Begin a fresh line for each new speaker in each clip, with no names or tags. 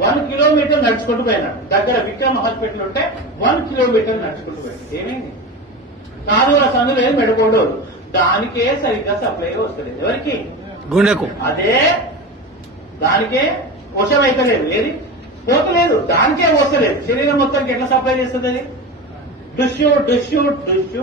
One kilometre నడుచుకుంటూ పోయినాడు దగ్గర విక్రమ్ హాస్పిటల్ ఉంటే వన్ కిలోమీటర్ నడుచుకుంటూ పోయాడు ఏమైంది? కాదు ఆ సందులో ఏం పెడకూడదు దానికే సరిగ్గా సప్లై వస్తుంది ఎవరికి?
గుండెకు.
అదే దానికే వశం అయితలేదు. ఏది? పోతలేదు. దానికే వస్తలేదు శరీరం మొత్తానికి ఎట్లా సప్లై చేస్తుంది అది? డుష్యూ డుష్యూ డుష్యూ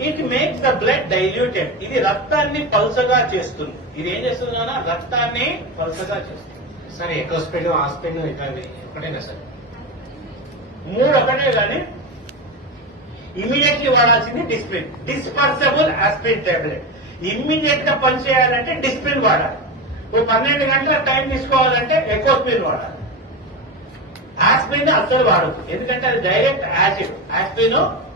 it makes the blood diluted ఇది రక్తాన్ని పల్సగా చేస్తుంది. ఇది ఏం చేస్తుంది నాన్న? రక్తాన్ని పల్సగా చేస్తుంది.
సార్ ఎక్కువ స్పీడ్ ఆ స్పీడ్ ఇట్లా ఒకటేనా సార్
మూడు ఒకటే కానీ ఇమీడియట్లీ వాడాల్సింది డిస్ప్రిన్. Dispersible aspirin tablet. ఇమ్మీడియట్గా పనిచేయాలంటే డిస్ప్రిన్ వాడాలి. ఓ పన్నెండు గంటల టైం తీసుకోవాలంటే ఎకోస్పిన్ వాడాలి. ఆస్పిరిన్ అస్సలు వాడదు ఎందుకంటే అది డైరెక్ట్ యాసిడ్. ఆస్పిరిన్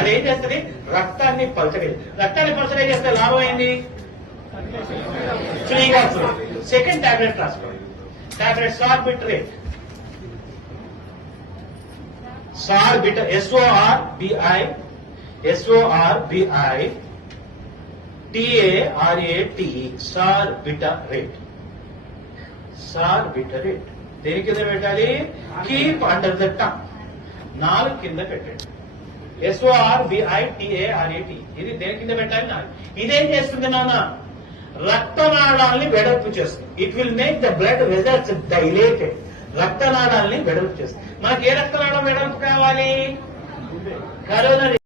అది ఏం చేస్తుంది? రక్తాన్ని పలచగా రక్తాన్ని పలచగా చేస్తే లాభం ఏంది? ఫ్రీగా సెకండ్ టాబ్లెట్ రాసుకోండి. Tablet Sorbitrate Sorbit S O R B I S O R B I T A R A T Sorbitrate. Sorbitrate. దేని కింద పెట్టాలి? Keep under the tongue. నాలుగు కింద పెట్టండి. ఎస్ఓఆర్ బిఐ ఇది దేని కింద పెట్టాలి ఇదేం చేస్తుంది నాన్న? రక్తనాళాల్ని వెడల్పు చేస్తుంది. It will make the blood results dilated రక్తనాళాల్ని వెడల్పు చేస్తుంది. మనకి ఏ రక్తనాళం వెడల్పు కావాలి? కరోనా